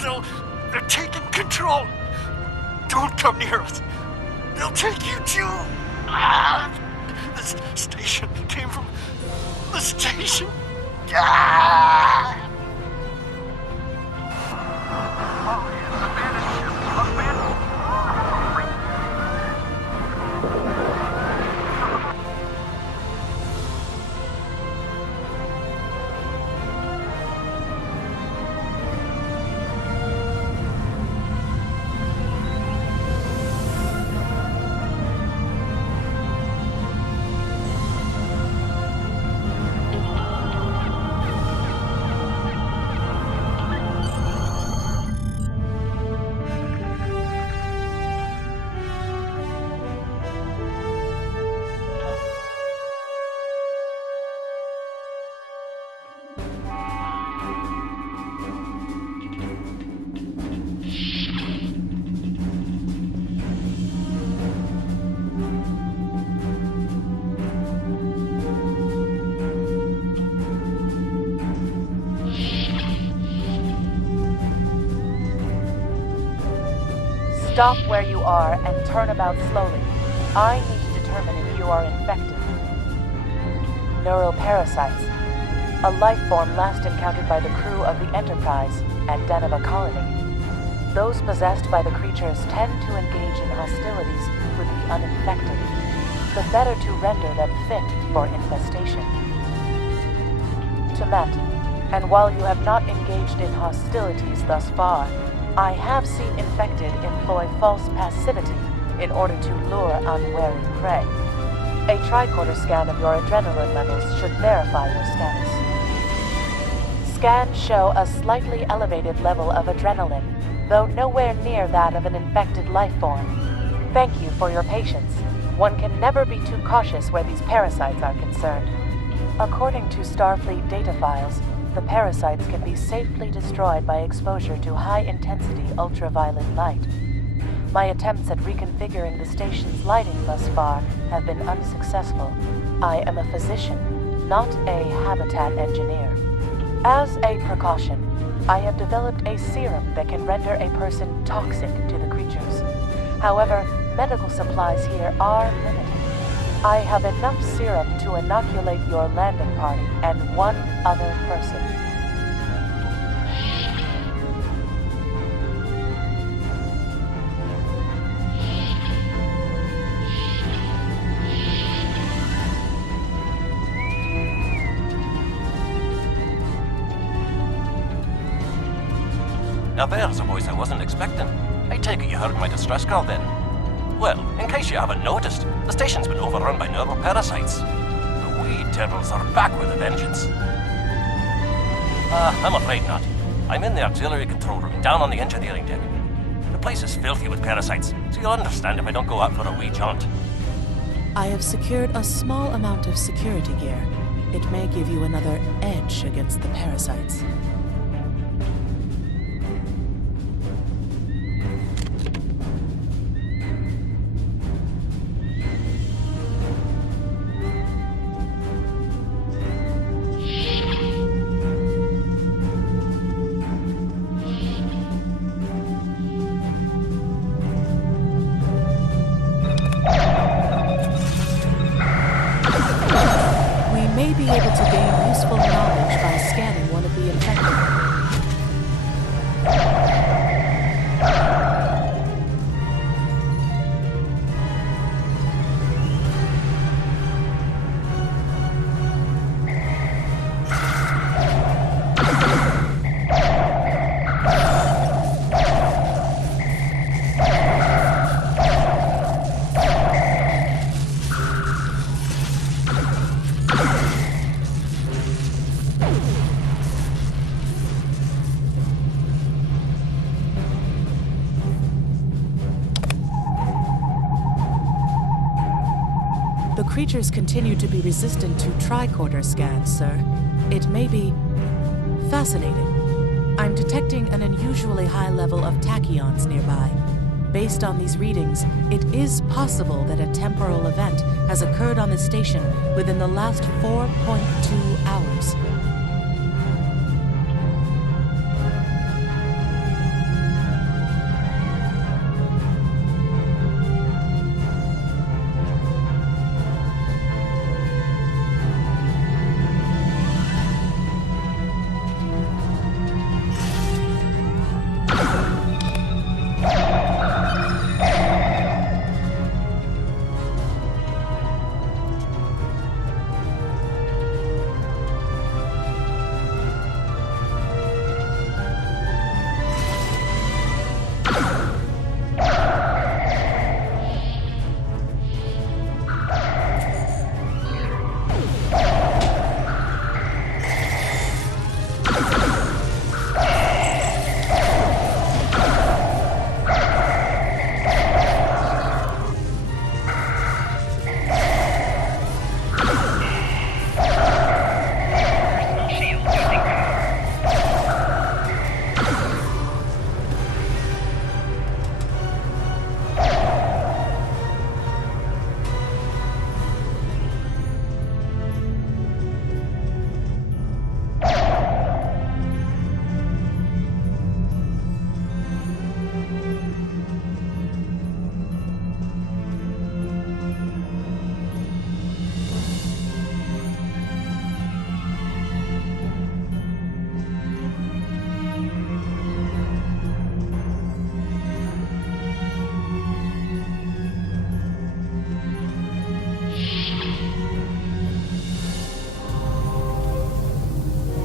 They're taking control. Don't come near us. They'll take you too. This station came from the station. Stop where you are and turn about slowly. I need to determine if you are infected. Neuroparasites. A life form last encountered by the crew of the Enterprise at Deneva Colony. Those possessed by the creatures tend to engage in hostilities with the uninfected. The better to render them fit for infestation. Temet, and while you have not engaged in hostilities thus far, I have seen infected employ false passivity in order to lure unwary prey. A tricorder scan of your adrenaline levels should verify your status. Scans show a slightly elevated level of adrenaline, though nowhere near that of an infected life form. Thank you for your patience. One can never be too cautious where these parasites are concerned. According to Starfleet data files, the parasites can be safely destroyed by exposure to high-intensity ultraviolet light. My attempts at reconfiguring the station's lighting thus far have been unsuccessful. I am a physician, not a habitat engineer. As a precaution, I have developed a serum that can render a person toxic to the creatures. However, medical supplies here are limited. I have enough serum to inoculate your landing party and one other person. Now there's a voice I wasn't expecting. I take it you heard my distress call then. Well, in case you haven't noticed, the station's been overrun by neuroparasites. The wee devils are back with a vengeance. I'm afraid not. I'm in the auxiliary control room, down on the engineering deck. The place is filthy with parasites, so you'll understand if I don't go out for a wee jaunt. I have secured a small amount of security gear. It may give you another edge against the parasites. The creatures continue to be resistant to tricorder scans, sir. It may be fascinating. I'm detecting an unusually high level of tachyons nearby. Based on these readings, it is possible that a temporal event has occurred on the station within the last 4.2 hours.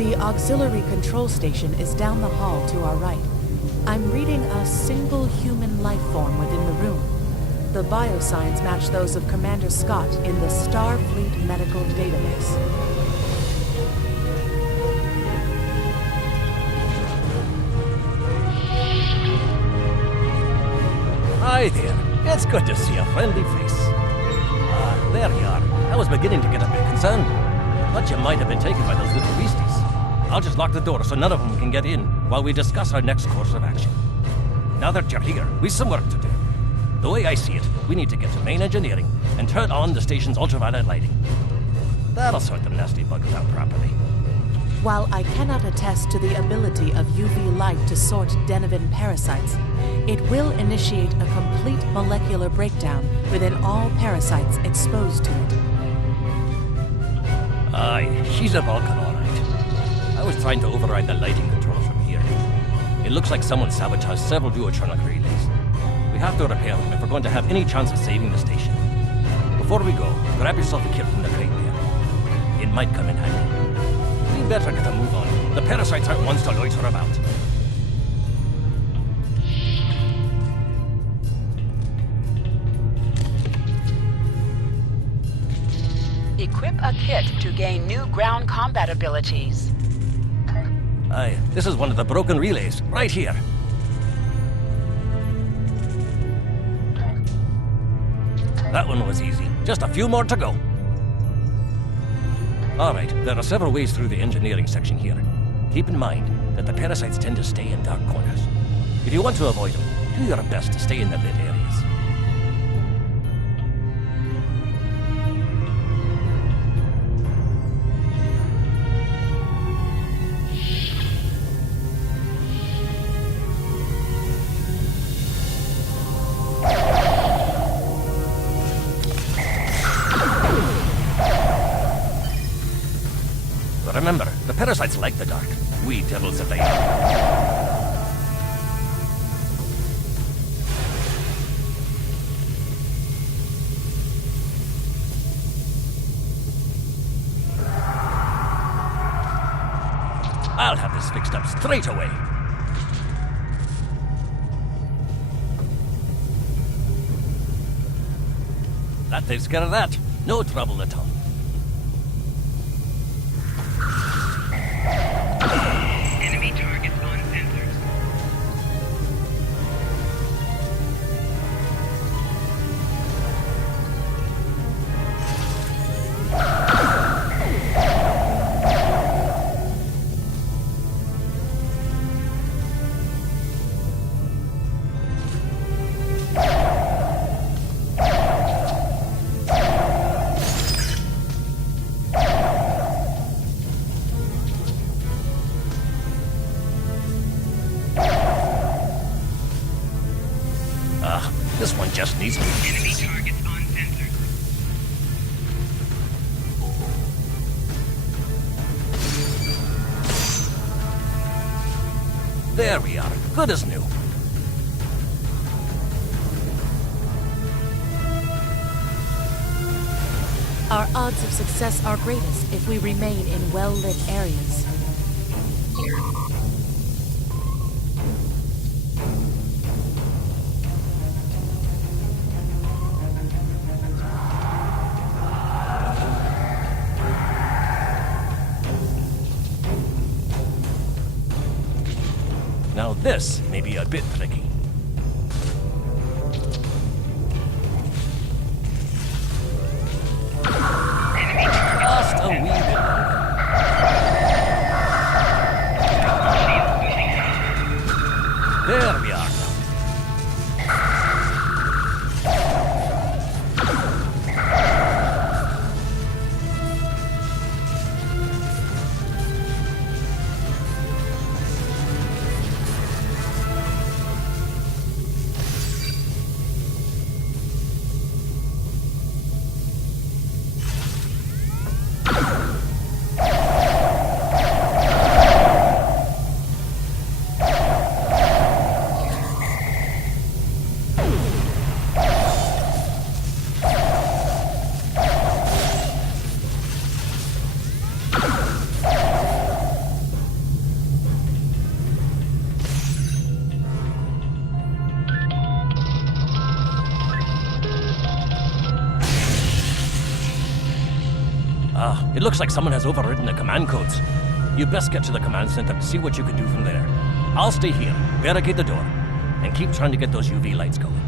The auxiliary control station is down the hall to our right. I'm reading a single human life form within the room. The biosigns match those of Commander Scott in the Starfleet Medical Database. Hi there. It's good to see a friendly face. There you are. I was beginning to get a bit concerned. Thought you might have been taken by those little beasties. I'll just lock the door so none of them can get in while we discuss our next course of action. Now that you're here, we've some work to do. The way I see it, we need to get to main engineering and turn on the station's ultraviolet lighting. That'll sort the nasty bugs out properly. While I cannot attest to the ability of UV light to sort Deniven parasites, it will initiate a complete molecular breakdown within all parasites exposed to it. Aye, she's a Vulcan, all right. I was trying to override the lighting controls from here. It looks like someone sabotaged several duotronic relays. We have to repair them if we're going to have any chance of saving the station. Before we go, grab yourself a kit from the crate there. It might come in handy. We better get a move on. The parasites aren't ones to loiter about. Equip a kit to gain new ground combat abilities. Aye, this is one of the broken relays, right here. That one was easy. Just a few more to go. All right, there are several ways through the engineering section here. Keep in mind that the parasites tend to stay in dark corners. If you want to avoid them, do your best to stay in the lit areas. Remember, the parasites like the dark. We devils that they are. I'll have this fixed up straight away. That takes care of that. No trouble at all. Enemy targets on sensors. This one just needs to be Enemy targets on sensors. There we are. Good as new. Our odds of success are greatest if we remain in well-lit areas. Now this may be a bit tricky. Just a wee bit longer. There we are now. It looks like someone has overridden the command codes. You best get to the command center to see what you can do from there. I'll stay here, barricade the door, and keep trying to get those UV lights going.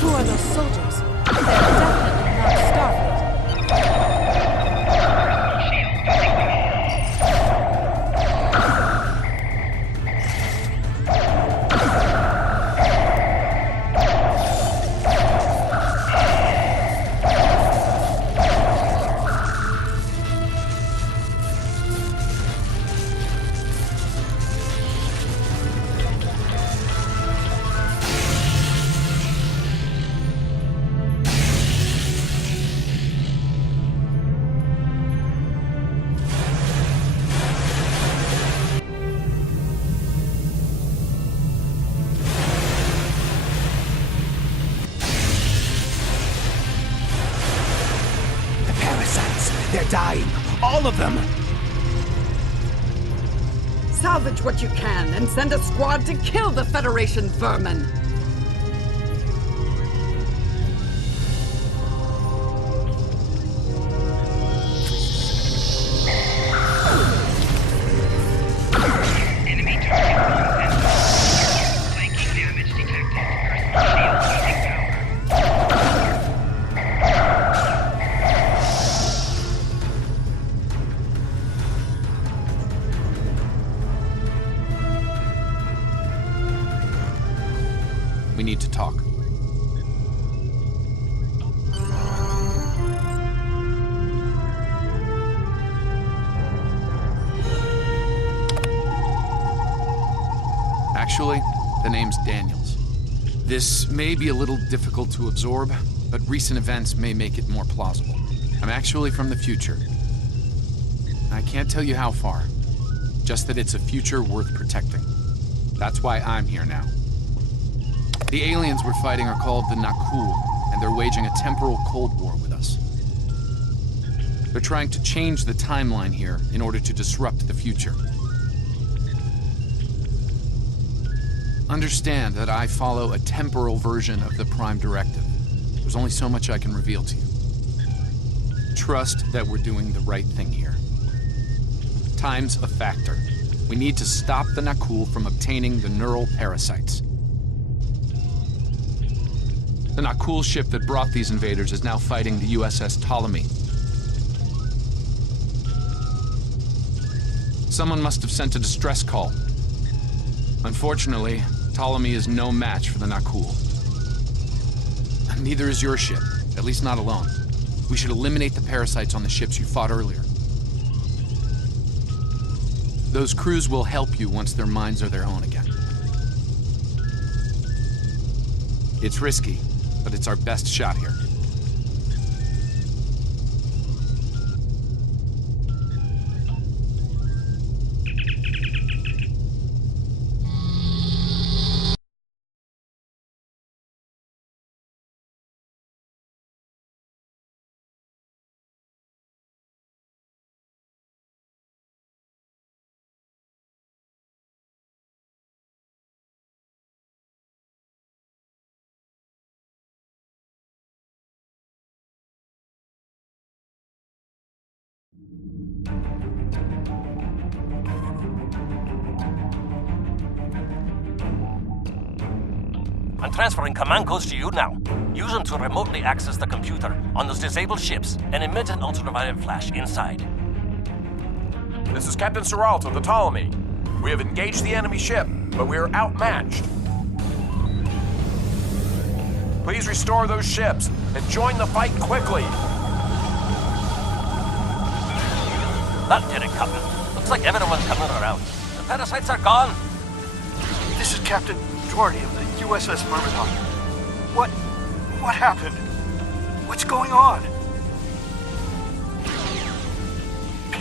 Who are those soldiers? They're definitely not Starfleet. They're dying. All of them. Salvage what you can and send a squad to kill the Federation vermin. Enemy target on center. Flanking damage detected. Personal shield losing power. We need to talk. Actually, the name's Daniels. This may be a little difficult to absorb, but recent events may make it more plausible. I'm actually from the future. I can't tell you how far, just that it's a future worth protecting. That's why I'm here now. The aliens we're fighting are called the Nakul, and they're waging a temporal Cold War with us. They're trying to change the timeline here in order to disrupt the future. Understand that I follow a temporal version of the Prime Directive. There's only so much I can reveal to you. Trust that we're doing the right thing here. Time's a factor. We need to stop the Nakul from obtaining the neural parasites. The Nakul ship that brought these invaders is now fighting the USS Ptolemy. Someone must have sent a distress call. Unfortunately, Ptolemy is no match for the Nakul. Neither is your ship, at least not alone. We should eliminate the parasites on the ships you fought earlier. Those crews will help you once their minds are their own again. It's risky, but it's our best shot here. I'm transferring command codes to you now. Use them to remotely access the computer on those disabled ships and emit an ultraviolet flash inside. This is Captain Seralt of the Ptolemy. We have engaged the enemy ship, but we are outmatched. Please restore those ships and join the fight quickly. That did it, Captain. Looks like everyone's coming around. The parasites are gone. This is Captain Doherty of the USS Myrmidon. What happened? What's going on?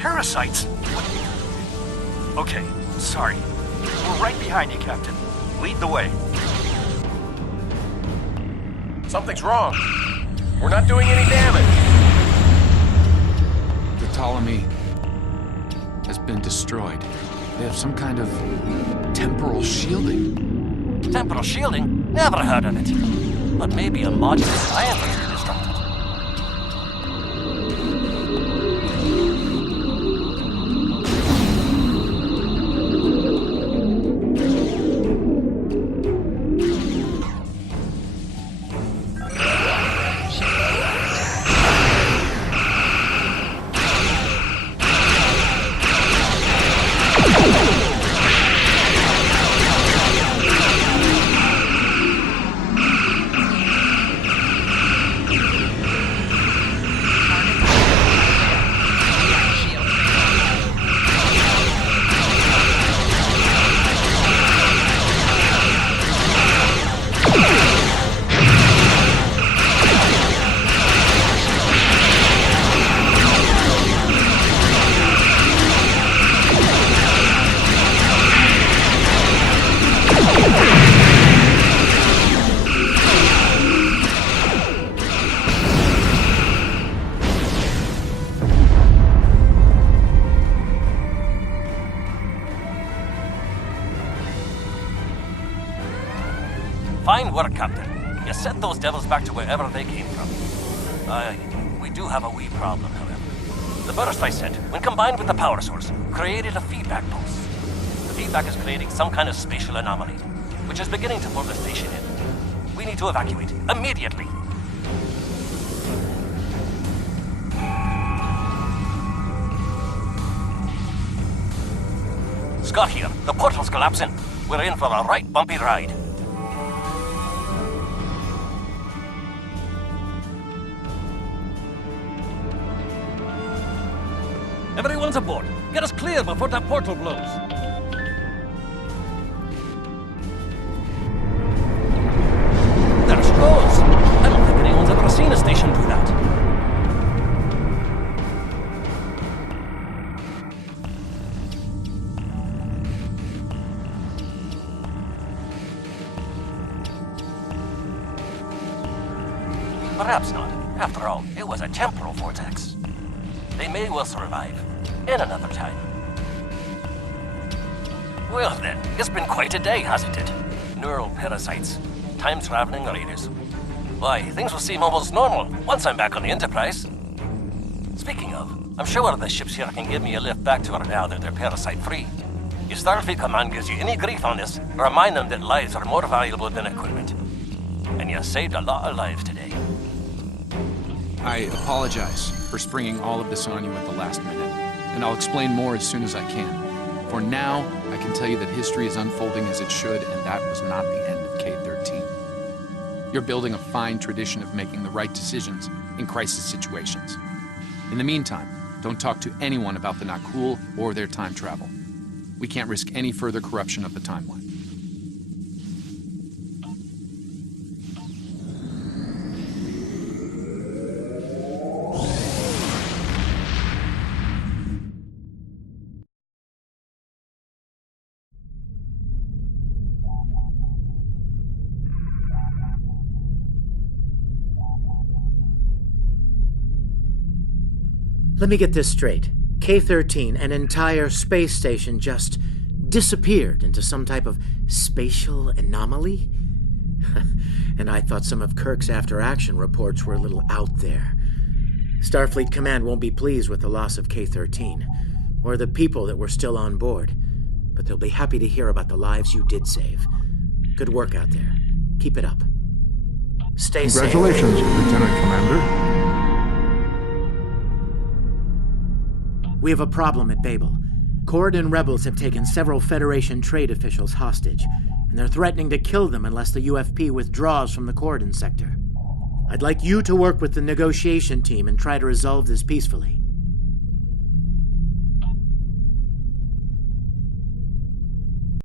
Parasites? What? Okay, sorry. We're right behind you, Captain. Lead the way. Something's wrong. We're not doing any damage. The Ptolemy has been destroyed. They have some kind of temporal shielding. Temporal shielding? Never heard of it. But maybe a modular scientist to disrupt it. Fine work, Captain. You sent those devils back to wherever they came from. We do have a wee problem, however. The burst I sent, when combined with the power source, created a feedback pulse. The feedback is creating some kind of spatial anomaly, which is beginning to pull the station in. We need to evacuate, immediately. Scott here. The portal's collapsing. We're in for a right bumpy ride. Everyone's aboard. Get us clear before that portal blows. There's Rose. I don't think anyone's ever seen a station do that. Perhaps not. After all, it was a temporal vortex. They may well survive. In another time. Well then, it's been quite a day, hasn't it? Neural parasites. Time-traveling raiders. Why, things will seem almost normal once I'm back on the Enterprise. Speaking of, I'm sure the ships here can give me a lift back to her now that they're parasite-free. If Starfleet Command gives you any grief on this, remind them that lives are more valuable than equipment. And you saved a lot of lives today. I apologize for springing all of this on you at the last minute, and I'll explain more as soon as I can. For now, I can tell you that history is unfolding as it should, and that was not the end of K-13. You're building a fine tradition of making the right decisions in crisis situations. In the meantime, don't talk to anyone about the Nakul or their time travel. We can't risk any further corruption of the timeline. Let me get this straight. K-13, an entire space station, just disappeared into some type of spatial anomaly? And I thought some of Kirk's after-action reports were a little out there. Starfleet Command won't be pleased with the loss of K-13, or the people that were still on board, but they'll be happy to hear about the lives you did save. Good work out there. Keep it up. Stay safe. Congratulations, Lieutenant Commander. We have a problem at Babel. Cord and rebels have taken several Federation trade officials hostage, and they're threatening to kill them unless the UFP withdraws from the Cordon sector. I'd like you to work with the negotiation team and try to resolve this peacefully.